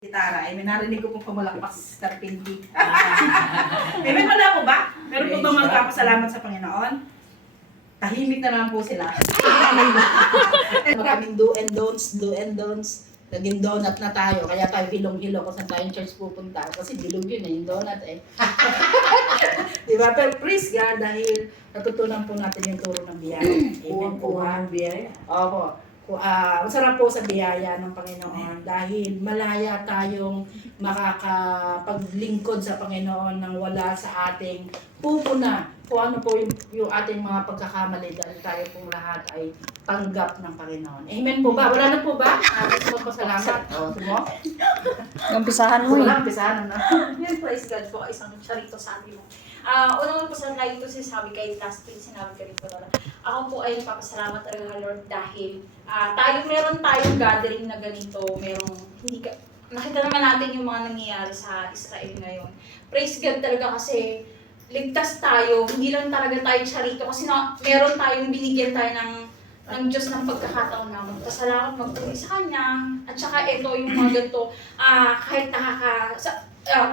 Gitara, ay may narinig ko pong pamalakpas sa Pinky. May wala po ba? Meron po bang magpapasalamat sa Panginoon? Tahimik na lang po sila. Maraming do and don'ts. Naging donut na tayo, kaya tayo hilong-hilo kung saan tayong church pupunta. Kasi bilog yun yung donut eh. Diba? Pero praise God dahil natutunan po natin yung turo ng biyaya. Amen po ha. Opo. Masarap po sa biyaya ng Panginoon dahil malaya tayong makakapaglingkod sa Panginoon nang wala sa ating pupuna kung ano po yung ating mga pagkakamali dahil tayo pong lahat ay tanggap ng Panginoon. Amen po ba? Wala na po ba? Gusto mo pasalamat? O, mo? Umpisahan mo Wala, eh. umpisahan na. Yan, praise God po, isang charito sabi mo. Unang po sa lagi ko sinasabi kay last week, sinabi ko rin po na ako po ay nagpapasalamat talaga Lord dahil meron tayong gathering na ganito, nakita naman natin yung mga nangyayari sa Israel ngayon. Praise God talaga kasi ligtas tayo, hindi lang talaga tayo charito kasi meron tayong binigyan tayo ng Diyos ng pagkakataon na magpasalamat, magpuli sa Kanya, at saka ito yung mga ganito, kahit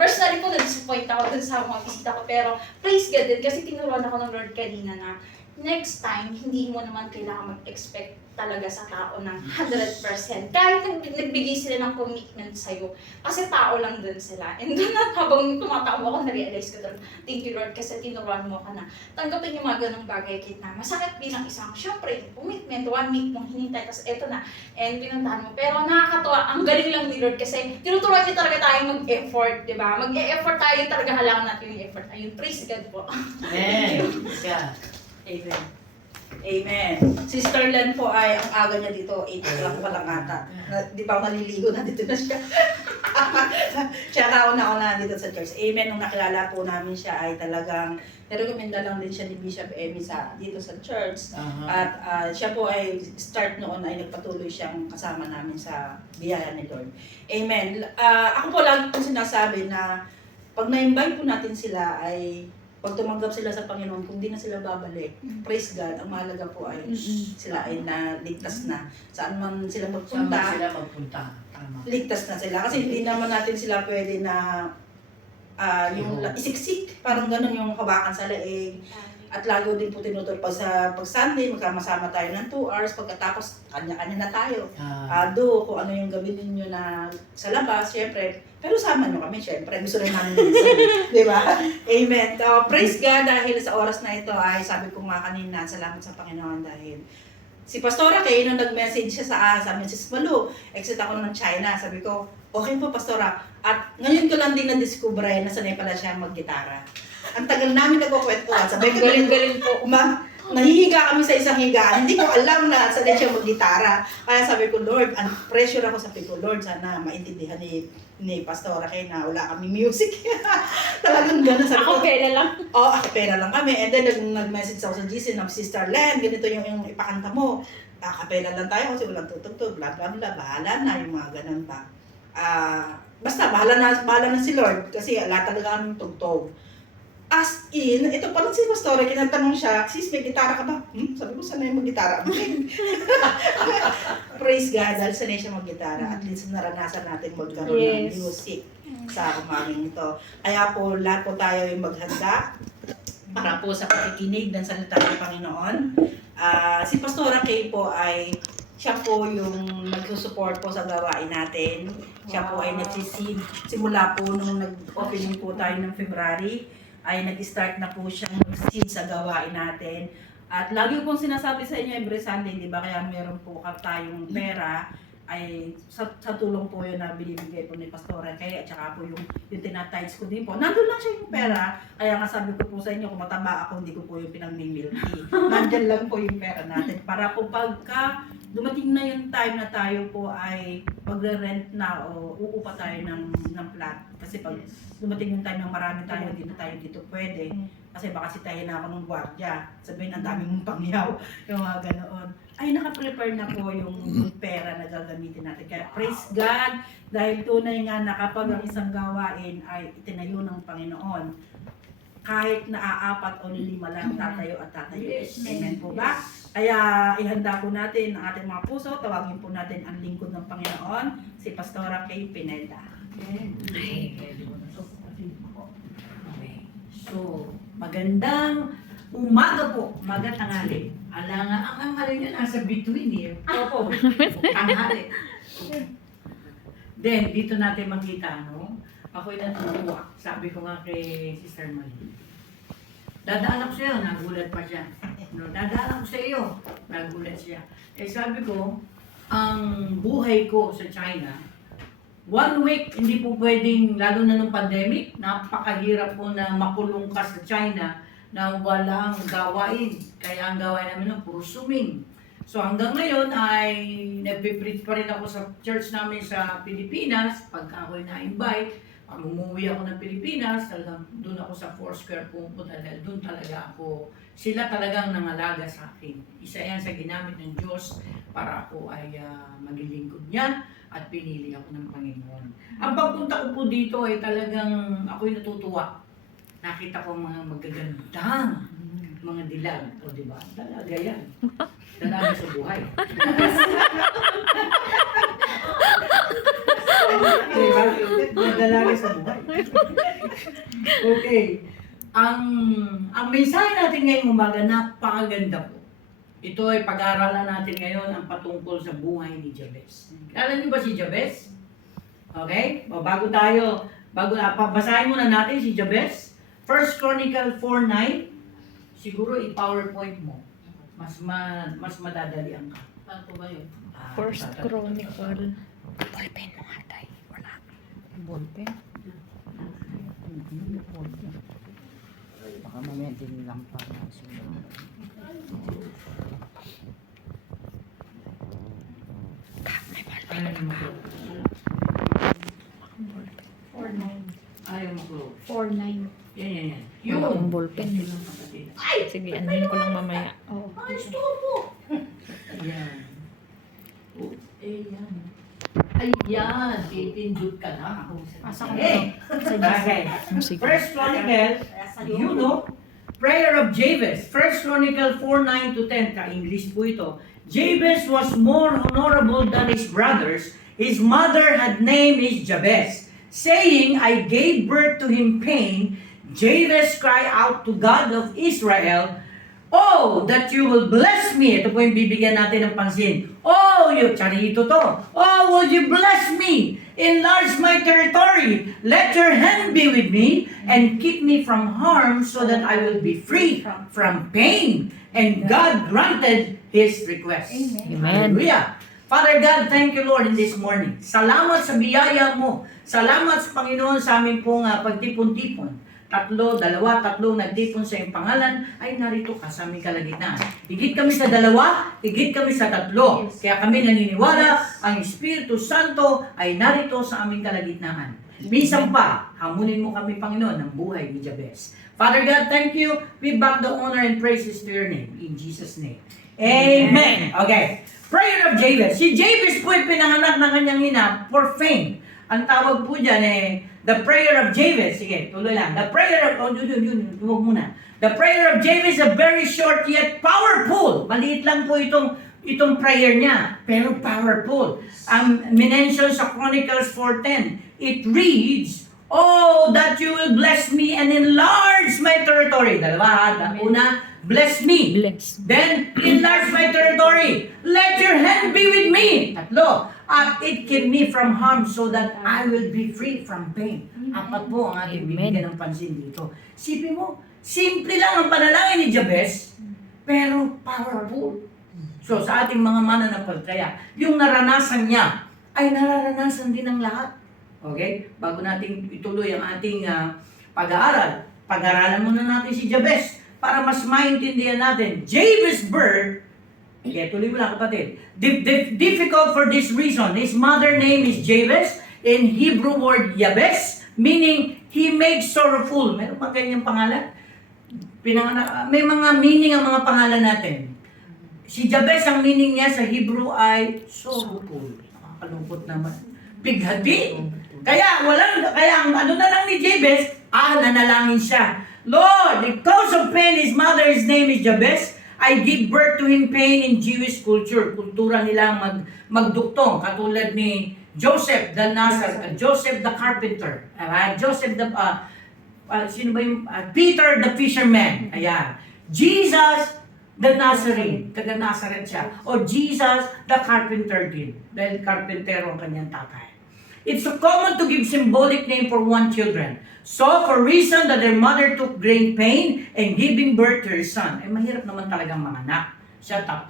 personally po na-disappoint ako dun sa mga bisita ko, pero praise God din kasi tinuruan ako ng Lord kanina na next time, hindi mo naman kailangan mag-expect talaga sa tao ng 100%. Kahit nagbigay sila ng commitment sa'yo, kasi tao lang din sila. And doon na habang tumatao ako, na-realize ko doon, thank you Lord kasi tinuruan mo ka na tanggapin yung mga ganong bagay kita. Masakit bilang isang, syempre, commitment, 1 week mong hinintay, tapos eto na, and pinuntahan mo. Pero nakakatuwa, ang galing lang ni Lord kasi tinuturuan niya talaga tayo mag-effort, di ba? Mag-e-effort tayo, talaga halangan natin yung effort. Ayun, praise God po. Amen. Yeah. Amen. Amen. Sister Len po ay ang aga niya dito, 8 o'clock pa lang ata. Di ba ako naliligo, nandito na siya. Siya kauna-una dito sa church. Amen. Nung nakilala po namin siya ay talagang nirekomenda lang din siya ni Bishop Emmy dito sa church. At siya po ay start noon ay nagpatuloy siyang kasama namin sa biyaya ni Lord. Amen. Ako po lagi po sinasabi na pag na-invite po natin sila ay pag tumanggap sila sa Panginoon, kung di na sila babalik, praise God, ang mahalaga po ay sila ay naligtas na. Saan man sila magpunta, Tama. ligtas na sila. Kasi hindi naman natin sila pwede na yung isiksik, parang ganun yung hawakan sa leeg. At lalo din po tinuturo pag Sunday, magkama-sama tayo ng 2 hours, pagkatapos kanya-kanya na tayo. Kung ano yung gawin ninyo na sa labas, syempre. Pero sama nyo kami, syempre. Gusto rin namin minsan. Di ba? Amen. So, praise God dahil sa oras na ito ay sabi ko nga kanina, salamat sa Panginoon dahil si Pastora Kay, nung nag-message siya sa Mrs. Malu, exit ako ng China. Sabi ko, okay po Pastora. At ngayon ko lang din na-discover na sanay pala siya mag-gitara. Ang tagal namin nagkukwentuhan. Sabi ko, Galing po. Nahihiga kami sa isang higaan. Hindi ko alam na sanay siya mag-gitara. Kaya sabi ko, Lord, pressure ako sa ko, Lord, sana maintindihan ni Pastora Kay na wala kami music. Talagang gano'n. Sabi ko, Pera lang. Oo, akapera lang kami. And then, nag-message ako sa GC na, Sister Len, ganito yung ipakanta mo. Akapera lang tayo kasi walang tutugtog, bla bla bla. Bahala na yung mga ganun pa. Basta, bahala na si Lord kasi lahat talaga kami tugtog. As in, ito pa lang si Pastora, kinatanong siya, sis, may gitara ka ba? Sabi ko, sanay mag-gitara. Praise God, dahil sanay siya mag-gitara. At least naranasan natin magkaroon ng music sa umaring ito. Kaya po, lahat po tayo yung maghanda para po sa pakikinig ng salita ng Panginoon. Si Pastora Kay po ay, siya po yung nagsusupport po sa gawain natin. Siya po ay nagsisid. Simula po nung nag-opening po tayo ng February, ay nag-start na po siyang mag-seed sa gawain natin. At lagi pong sinasabi sa inyo every Sunday, di ba? Kaya meron po tayong pera, ay sa tulong po yun na binibigay po ni Pastora Kay at saka po yung tinatides ko din po. Nandun lang siya yung pera, kaya nga sabi ko po sa inyo, kung mataba ako, hindi ko po yung pinagmimilky. Nandyan lang po yung pera natin para po pagka dumating na yung time na tayo po ay magre-rent na o uupa tayo ng flat. Kasi pag dumating yung time na marami tayo, hindi na tayo dito pwede. Kasi baka sitahin na ako ng gwardiya. Sabihin, ang dami mong pangyaw. Yung mga ganoon. Ay, naka-prepare na po yung pera na gagamitin natin. Kaya praise God, dahil tunay nga na kapag ang isang gawain ay itinayo ng Panginoon, kahit naaapat o 5 lang tatayo at tatayo. Amen po ba? Kaya ihanda po natin ang ating mga puso, tawagin po natin ang lingkod ng Panginoon, si Pastora Kay Pineda. Okay. So, magandang umaga po, umaga tanghali. Ang ano niya nasa between eh. Opo, tanghali. Then, dito natin makita, no? Ako'y natutuwa. Sabi ko nga kay Sister Marie. Dadaan ako sa iyo, nagulat pa siya. No, dadaan ako sa iyo, nagulat siya. Eh sabi ko, ang buhay ko sa China, 1 week, hindi po pwedeng, lalo na nung pandemic, napakahirap po na makulong ka sa China na walang gawain. Kaya ang gawain namin nun, puro swimming. So hanggang ngayon ay nagpipreach pa rin ako sa church namin sa Pilipinas. Pagka ako'y na-invite, pag umuwi ako ng Pilipinas, talagang doon ako sa Foursquare pumunta dahil doon talaga ako, sila talagang nangalaga sa akin. Isa yan sa ginamit ng Diyos para ako ay maging lingkod niya at pinili ako ng Panginoon. Ang pagpunta ko po dito ay talagang ako'y natutuwa. Nakita ko mga magagandang mga dilag. O diba? Dalaga yan. Dalaga sa buhay. Diba? Dalaga sa buhay. Okay. Ang mensahe natin ngayong umaga, napakaganda po. Ito ay pag-aaralan natin ngayon ang patungkol sa buhay ni Jabez. Alam niyo ba si Jabez? Okay? Basahin muna natin si Jabez. 1 Chronicle 4:9. Siguro i-PowerPoint mo. Mas madadalian ka. Ano po ba yun? First Chronicle. Ballpen mo nga tayo. Wala. Ballpen? Baka mamaya din lang pa. Ayaw mo ko. 4-9. Yan. Wala akong ballpen. Kapatid. Sige, anuhin ko lang mamaya. Oo. Yan. Oh, yan. Ayan, pipindot ka na. Pasa ko Okay. Okay. Sige. First Chronicle, you know, prayer of Jabez. First Chronicle 4:9-10, ka-English po ito. Jabez was more honorable than his brothers. His mother had name is Jabez. Saying, I gave birth to him pain, Jabez cried out to God of Israel, Oh, that you will bless me. Ito po yung bibigyan natin ng pansin. Oh, charito to. Oh, will you bless me? Enlarge my territory. Let your hand be with me and keep me from harm so that I will be free from pain. And God granted his request. Amen. Hallelujah. Father God, thank you Lord in this morning. Salamat sa biyaya mo. Salamat sa Panginoon sa aming pong pagtipon-tipon. 3, 2, 3 nagtipon sa iyong pangalan, ay narito ka sa aming kalagitnaan. Higit kami sa 2, higit kami sa 3. Kaya kami naniniwala, ang Espiritu Santo ay narito sa aming kalagitnaan. Minsan pa, hamunin mo kami Panginoon ng buhay ni Jabez. Father God, thank you. We back the honor and praises to your name. In Jesus' name. Amen. Okay. Prayer of Jabez. Si Jabez po ay pinanganak ng kanyang ina for fame. Ang tawag po dyan the prayer of Jabez. Sige, tuloy lang. The prayer of, huwag muna. The prayer of Jabez is a very short yet powerful. Maliit lang po itong prayer niya, pero powerful. Ang minention sa Chronicles 4:10, it reads, Oh, that you will bless me and enlarge my territory. Dalawa, una, bless me. Bless. Then, enlarge my territory. Let your hand be with me. 3, at it keep me from harm so that I will be free from pain. 4 po ang ating bibigyan ng pansin dito. Sipin mo, simple lang ang panalangin ni Jabez, pero powerful. So, sa ating mga mananampalataya, yung naranasan niya, ay nararanasan din ng lahat. Okay? Bago natin ituloy ang ating pag-aaral, pag-aaralan muna natin si Jabez para mas maintindihan natin. Jabez's birth, kaya tuloy mo lang kapatid, difficult for this reason. His mother name is Jabez, in Hebrew word Jabez, meaning he makes sorrowful. Meron pa ganyang pangalan? May mga meaning ang mga pangalan natin. Si Jabez, ang meaning niya sa Hebrew ay sorrowful. Nakakalungkot naman. Bighati. Kaya ang ano na lang ni Jabez, nanalangin siya. Lord, because of pain, his mother's name is Jabez, I give birth to him pain in Jewish culture. Kultura nila magduktong. Katulad ni Joseph the Joseph the carpenter. Joseph the, sino ba yung, Peter the fisherman. Ayan. Jesus the Nazarene. Taga Nazareth siya. O Jesus the carpenter din. Dahil carpentero ang kanyang tatay. It's so common to give symbolic name for one children. So, for reason that their mother took great pain in giving birth to her son. Eh, mahirap naman talagang manganak. Siya 3.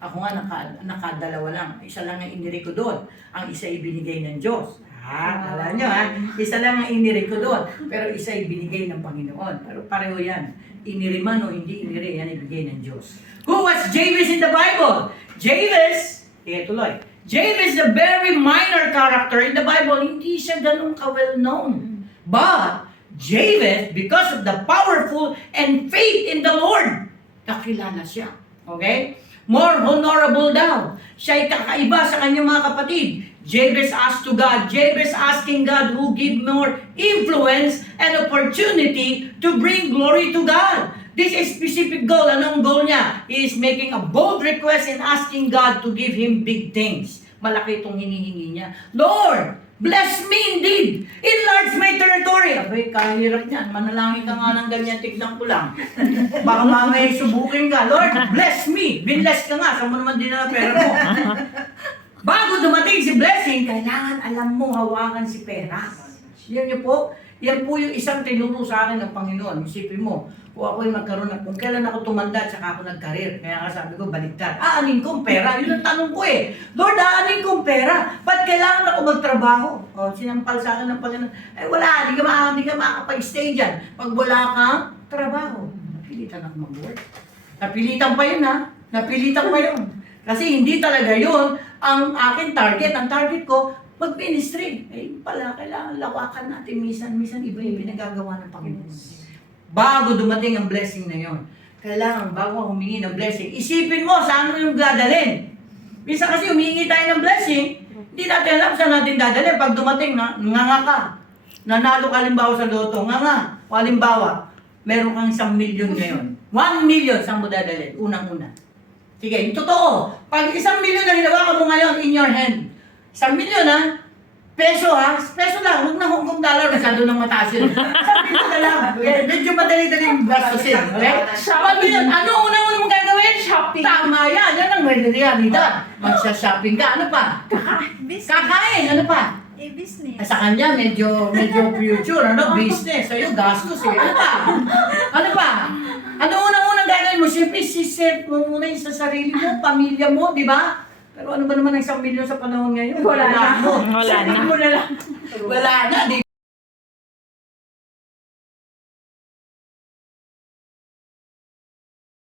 Ako nga, nakadalawa lang. Isa lang ang iniri ko doon. Ang isa ibinigay ng Diyos. Alam nyo isa lang ang iniri ko doon. Pero isa ibinigay ng Panginoon. Pero pareho yan. Iniri man o hindi iniri, yan ibigay ng Diyos. Who was Jabez in the Bible? Jabez, tuloy. Jabez is a very minor character in the Bible. Hindi siya ganun ka-well-known. But Jabez, because of the powerful and faith in the Lord, nakilala siya. Okay? More honorable daw. Siya ay kakaiba sa kanyang mga kapatid. Jabez asked to God. Jabez asking God who give more influence and opportunity to bring glory to God. This is specific goal. Anong goal niya? He is making a bold request and asking God to give him big things. Malaki itong hinihingi niya. Lord, bless me indeed. Enlarge my territory. Abay, kahirap niyan. Manalangin ka nga ng ganyan, tignan ko lang. Baka mamaya subukin ka. Lord, bless me. Binless ka nga. Saan mo naman din na pera mo? Bago dumating si blessing, kailangan alam mo hawakan si pera. Yan po yung isang tinuro sa akin ng Panginoon. Isipin mo, kung ako yung nagkaroon kung kailan ako tumanda, tsaka ako nag-career. Kaya nga sabi ko, baliktad. Aanin kong pera. Yun ang tanong ko eh. Lord, aanin kong pera. Ba't kailangan ako magtrabaho? O, sinampal sa akin ng Panginoon. Eh wala, di ka makakapag-stay dyan. Pag wala kang trabaho, napilitan ako mag-work. Napilitan pa yun ha. Napilitan pa yun. Kasi hindi talaga yun ang aking target. Ang target ko, mag-ministry. Eh pala, kailangan lawakan natin. Minsan iba yung pinagagawa ng Panginoon. Bago dumating ang blessing na yon, kailangan bago humingi ng blessing, isipin mo saan mo yung dadalhin. Minsan kasi humingi tayo ng blessing, hindi natin alam saan natin dadalhin. Pag dumating, nganga ka. Nanalo ka halimbawa sa loto, nganga. O halimbawa, meron kang 1 million ngayon. 1 million, saan mo dadalhin? Unang-una. Sige, yung totoo. Pag 1 million na hinawakan mo ngayon in your hand, 1 million peso peso lang, huwag na Hong Kong dollar, masyado nang mataas yun. 1 million na lang. Medyo madali-dali yung gastusin. Okay? 1 million, ano unang-una mong gagawin? Shopping. Tama yan, yan ang realidad. Magsha-shopping ka, ano pa? Kakain, ano pa? business. Sa kanya, medyo future, business. Sa'yo, gastos eh. Ano pa? Ano pa? Ano unang-unang gagawin mo? Siyempre, siset mo muna yung sa sarili mo, pamilya mo, di ba? Pero ano ba naman ang 1 million sa panahon ngayon? Wala na. Wala na. Sabihin mo na lang. Wala na, di